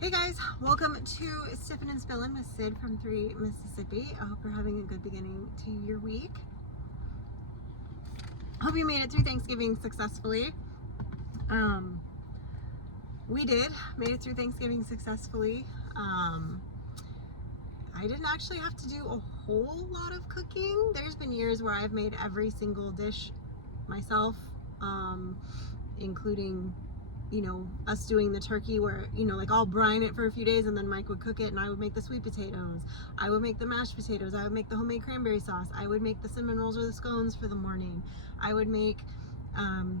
Hey guys, welcome to Sippin' and Spillin' with Sid from 3 Mississippi. I hope you're having a good beginning to your week. Hope you made it through Thanksgiving successfully. We made it through Thanksgiving successfully. I didn't actually have to do a whole lot of cooking. There's been years where I've made every single dish myself, including us doing the turkey where, like I'll brine it for a few days and then Mike would cook it and I would make the sweet potatoes. I would make the mashed potatoes. I would make the homemade cranberry sauce. I would make the cinnamon rolls or the scones for the morning. I would make, the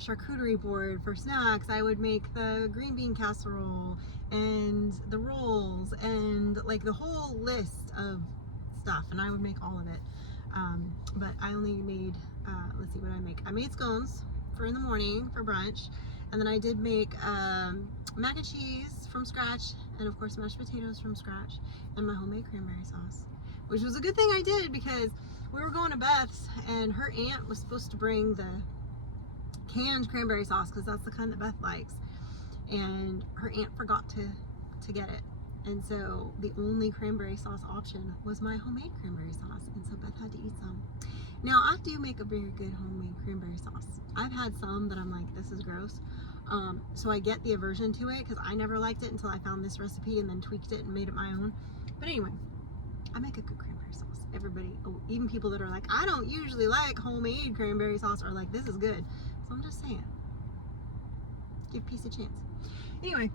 charcuterie board for snacks. I would make the green bean casserole and the rolls and like the whole list of stuff, and I would make all of it. But I only made, let's see what I make. I made scones for in the morning for brunch, and then I did make mac and cheese from scratch, and of course mashed potatoes from scratch, and my homemade cranberry sauce, which was a good thing I did because we were going to Beth's and her aunt was supposed to bring the canned cranberry sauce because that's the kind that Beth likes, and her aunt forgot to get it, and so the only cranberry sauce option was my homemade cranberry sauce, and so Beth had to eat some. Now, I do make a very good homemade cranberry sauce. I've had some that I'm like, this is gross. So I get the aversion to it because I never liked it until I found this recipe and then tweaked it and made it my own. But anyway, I make a good cranberry sauce. Everybody, even people that are like, I don't usually like homemade cranberry sauce, are like, this is good. So I'm just saying, give peace a chance. Anyway,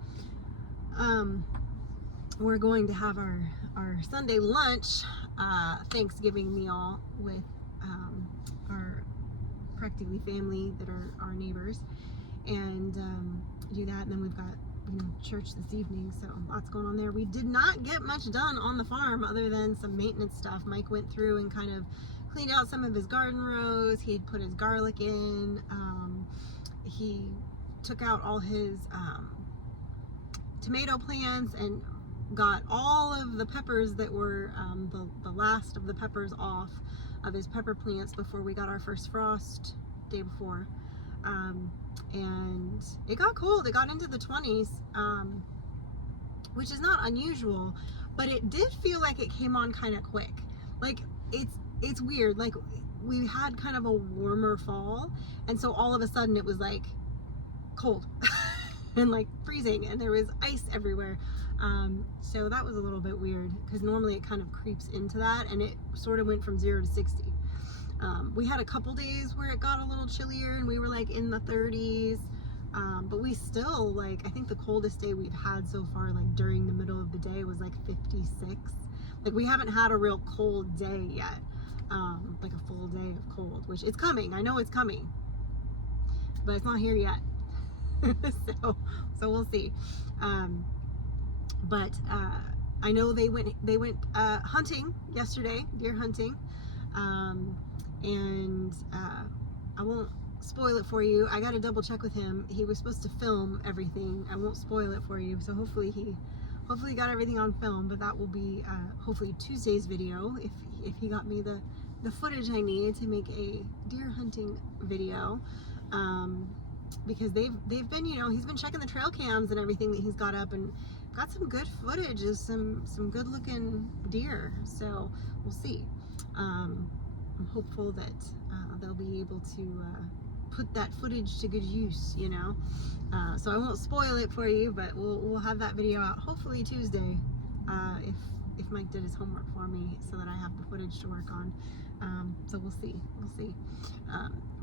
we're going to have our Sunday lunch Thanksgiving meal with our practically family that are our neighbors, and do that, and then we've got church this evening, so lots going on there. We did not get much done on the farm other than some maintenance stuff. Mike went through and kind of cleaned out some of his garden rows. He'd put his garlic in. He took out all his tomato plants and got all of the peppers that were the last of the peppers off of his pepper plants before we got our first frost day before. And it got cold. It got into the 20s, which is not unusual, but it did feel like it came on kind of quick. Like it's weird. Like we had kind of a warmer fall, and so all of a sudden it was like cold and like freezing, and there was ice everywhere. So that was a little bit weird because normally it kind of creeps into that, and it sort of went from 0 to 60. We had a couple days where it got a little chillier and we were like in the 30s, but we still, like, I think the coldest day we've had so far, like during the middle of the day, was like 56. Like we haven't had a real cold day yet, like a full day of cold, which it's coming. I know it's coming, but it's not here yet. so we'll see. But I know they went hunting yesterday, deer hunting, and I won't spoil it for you. I got to double check with him. He was supposed to film everything. I won't spoil it for you. So hopefully he got everything on film. But that will be hopefully Tuesday's video if he got me the footage I need to make a deer hunting video. Because they've been, he's been checking the trail cams and everything that he's got up, and got some good footage of some good looking deer. So we'll see. I'm hopeful that they'll be able to put that footage to good use, so I won't spoil it for you, but we'll have that video out hopefully Tuesday, if Mike did his homework for me so that I have the footage to work on. So we'll see.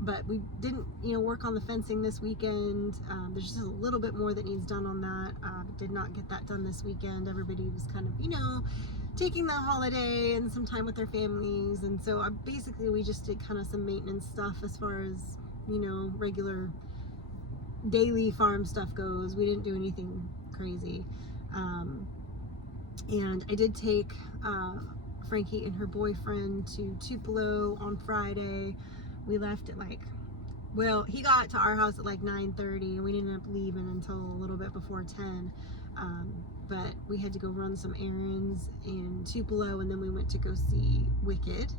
But we didn't, work on the fencing this weekend. There's just a little bit more that needs done on that. Did not get that done this weekend. Everybody was kind of, taking the holiday and some time with their families. And so basically we just did kind of some maintenance stuff as far as, regular daily farm stuff goes. We didn't do anything crazy. And I did take Frankie and her boyfriend to Tupelo on Friday. We left at he got to our house at like 9:30, and we didn't end up leaving until a little bit before 10. But we had to go run some errands in Tupelo, and then we went to go see Wicked,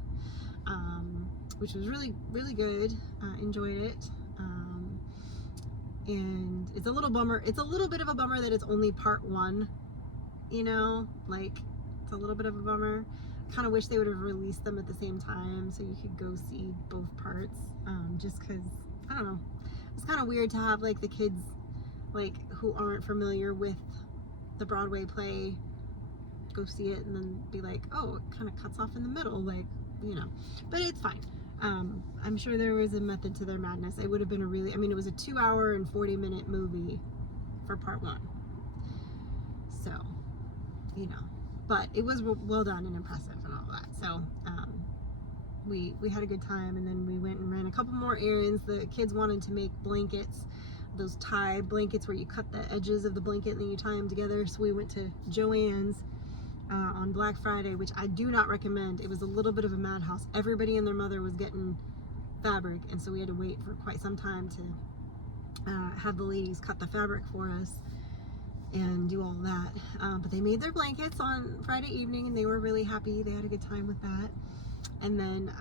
which was really, really good. Enjoyed it. and it's a little bummer. It's a little bit of a bummer that it's only part one, you know, like it's a little bit of a bummer. Kind of wish they would have released them at the same time so you could go see both parts, just because, I don't know, it's kind of weird to have like the kids like who aren't familiar with the Broadway play go see it and then be like, oh, it kind of cuts off in the middle, like, you know, but it's fine. I'm sure there was a method to their madness. It would have been I mean, it was a 2-hour and 40-minute movie for part one. So, you know, but it was well done and impressive and all that. So, we had a good time, and then we went and ran a couple more errands. The kids wanted to make blankets, those tie blankets where you cut the edges of the blanket and then you tie them together. So we went to Joann's on Black Friday, which I do not recommend. It was a little bit of a madhouse. Everybody and their mother was getting fabric, and so we had to wait for quite some time to have the ladies cut the fabric for us and do all that. But they made their blankets on Friday evening, and they were really happy. They had a good time with that. And then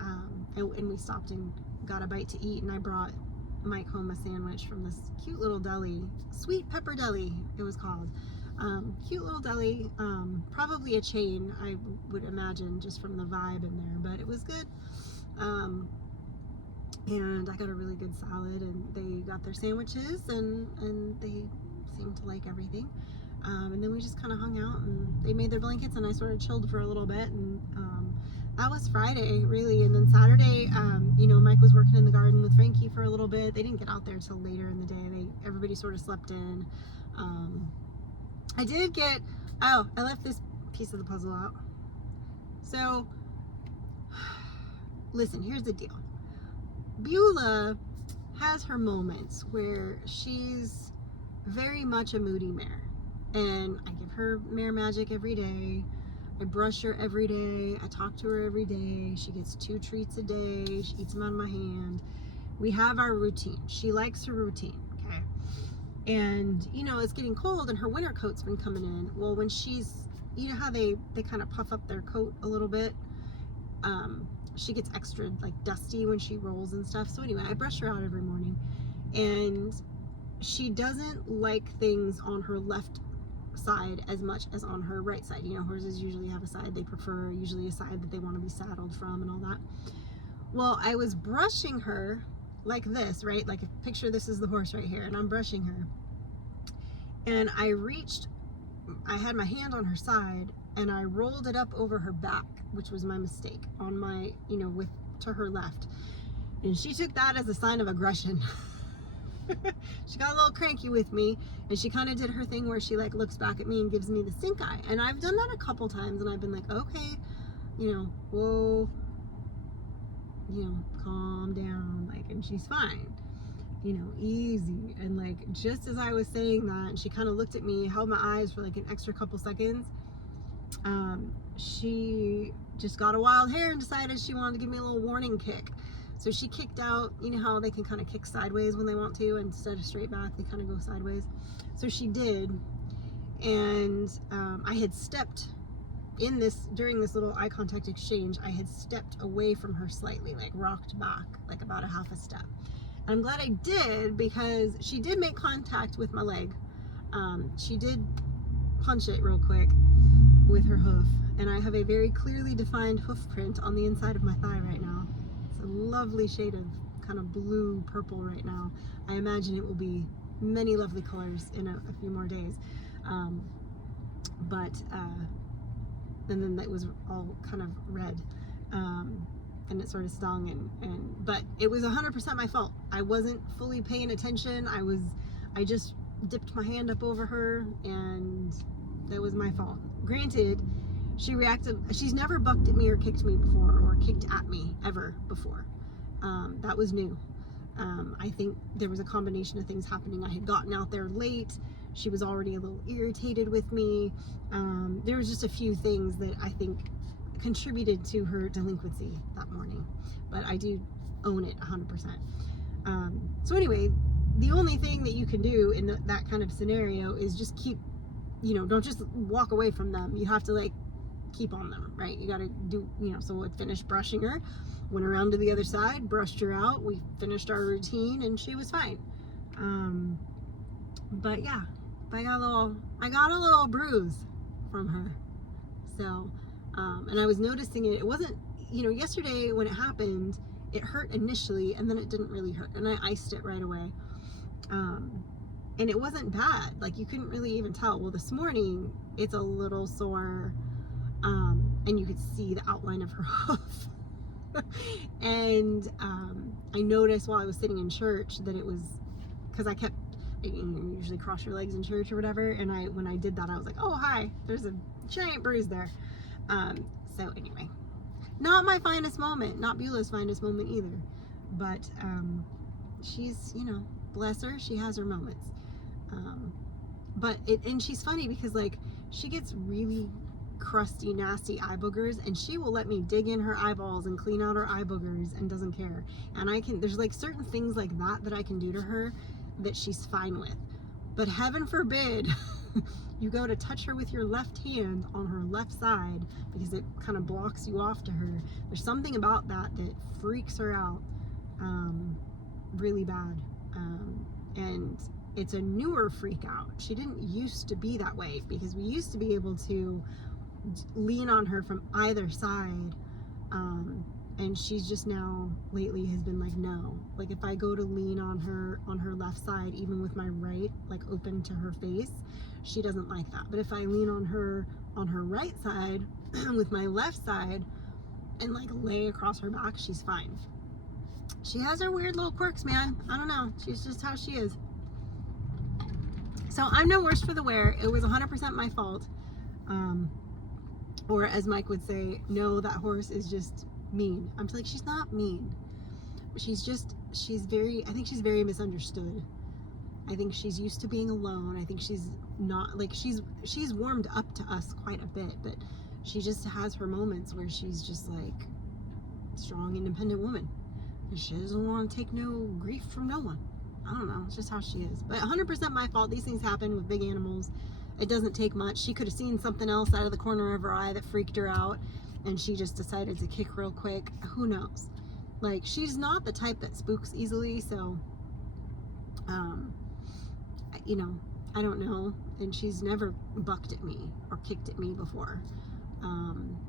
and we stopped and got a bite to eat, and I brought Mike home a sandwich from this cute little deli, Sweet Pepper Deli it was called. Cute little deli, probably a chain, I would imagine, just from the vibe in there, but it was good. And I got a really good salad, and they got their sandwiches, and they seemed to like everything. And then we just kind of hung out, and they made their blankets, and I sort of chilled for a little bit, and that was Friday, really. And then Saturday, you know, Mike was working in the garden with Frankie for a little bit. They didn't get out there till later in the day. Everybody sort of slept in. I did get, I left this piece of the puzzle out. So, listen, here's the deal. Beulah has her moments where she's very much a moody mare. And I give her mare magic every day. I brush her every day. I talk to her every day. She gets 2 treats a day. She eats them out of my hand. We have our routine. She likes her routine, okay? And, you know, it's getting cold and her winter coat's been coming in. Well, when she's, you know how they kind of puff up their coat a little bit? She gets extra, like, dusty when she rolls and stuff. So anyway, I brush her out every morning. And she doesn't like things on her left side as much as on her right side. You know, horses usually have a side they prefer, usually a side that they want to be saddled from and all that. Well, I was brushing her like this, right? Like, picture this is the horse right here, and I'm brushing her. And I had my hand on her side, and I rolled it up over her back, which was my mistake, on my, you know, to her left. And she took that as a sign of aggression. She got a little cranky with me, and she kind of did her thing where she like looks back at me and gives me the stink eye. And I've done that a couple times, and I've been like, okay, you know, whoa, you know, calm down, like, and she's fine, you know, easy. And like, just as I was saying that, and she kind of looked at me, held my eyes for like an extra couple seconds, she just got a wild hair and decided she wanted to give me a little warning kick. So she kicked out. You know how they can kind of kick sideways when they want to, instead of straight back, they kind of go sideways. So she did, and I had stepped during this little eye contact exchange, I had stepped away from her slightly, like rocked back, like about a half a step. And I'm glad I did, because she did make contact with my leg. She did punch it real quick with her hoof, and I have a very clearly defined hoof print on the inside of my thigh right now. A lovely shade of kind of blue purple right now. I imagine it will be many lovely colors in a few more days. And then that was all kind of red, and it sort of stung, but it was 100% my fault. I wasn't fully paying attention. I just dipped my hand up over her, and that was my fault. Granted, she's never bucked at me or kicked me before, or kicked at me ever before. That was new. I think there was a combination of things happening. I had gotten out there late. She was already a little irritated with me. There was just a few things that I think contributed to her delinquency that morning, but I do own it 100%. So anyway, the only thing that you can do in that kind of scenario is just keep, you know, don't just walk away from them. You have to like keep on them, right? You got to do, you know, so I finished brushing her, went around to the other side, brushed her out. We finished our routine, and she was fine. But yeah, I got a little bruise from her. So, and I was noticing it. It wasn't, yesterday when it happened, it hurt initially, and then it didn't really hurt, and I iced it right away. And it wasn't bad. Like, you couldn't really even tell. Well, this morning it's a little sore, and you could see the outline of her hoof. And I noticed while I was sitting in church that it was because I kept, you usually cross your legs in church or whatever, and when I did that, I was like, oh hi, there's a giant bruise there. So anyway, not my finest moment, not Beulah's finest moment either, but she's, bless her, she has her moments. And she's funny because, like, she gets really crusty, nasty eye boogers, and she will let me dig in her eyeballs and clean out her eye boogers and doesn't care. And there's like certain things like that I can do to her that she's fine with. But heaven forbid you go to touch her with your left hand on her left side, because it kind of blocks you off to her. There's something about that freaks her out really bad. And it's a newer freak out. She didn't used to be that way, because we used to be able to lean on her from either side, and she's just now lately has been like, no. Like, if I go to lean on her left side, even with my right like open to her face, she doesn't like that. But if I lean on her right side with my left side and like lay across her back, she's fine. She has her weird little quirks, man. I don't know, she's just how she is. So I'm no worse for the wear. It was 100% my fault. Or as Mike would say, no, that horse is just mean. I'm like, she's not mean. I think she's very misunderstood. I think she's used to being alone. I think she's not, like, she's warmed up to us quite a bit, but she just has her moments where she's just like strong, independent woman. And she doesn't want to take no grief from no one. I don't know, it's just how she is. But 100% my fault. These things happen with big animals. It doesn't take much. She could have seen something else out of the corner of her eye that freaked her out, and she just decided to kick real quick. Who knows? Like, she's not the type that spooks easily, so I don't know. And she's never bucked at me or kicked at me before.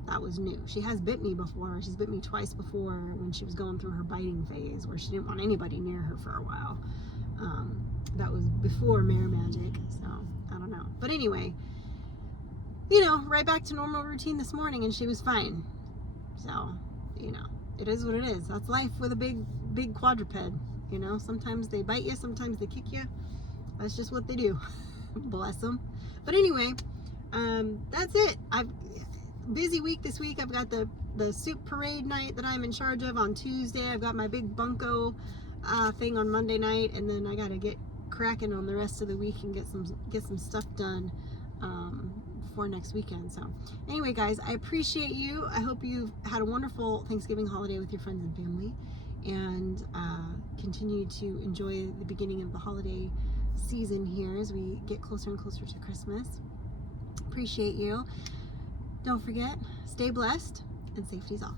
That was new. She has bit me before. She's bit me twice before when she was going through her biting phase, where she didn't want anybody near her for a while. That was before Mare Magic, so I don't know. But anyway, right back to normal routine this morning, and she was fine. So, it is what it is. That's life with a big quadruped. Sometimes they bite you, sometimes they kick you. That's just what they do. Bless them. But anyway, that's it. Busy week this week. I've got the soup parade night that I'm in charge of on Tuesday. I've got my big bunko thing on Monday night, and then I got to get cracking on the rest of the week and get some stuff done before next weekend. So anyway, guys, I appreciate you. I hope you've had a wonderful Thanksgiving holiday with your friends and family, and continue to enjoy the beginning of the holiday season here as we get closer and closer to Christmas. Appreciate you. Don't forget, stay blessed, and safety's off.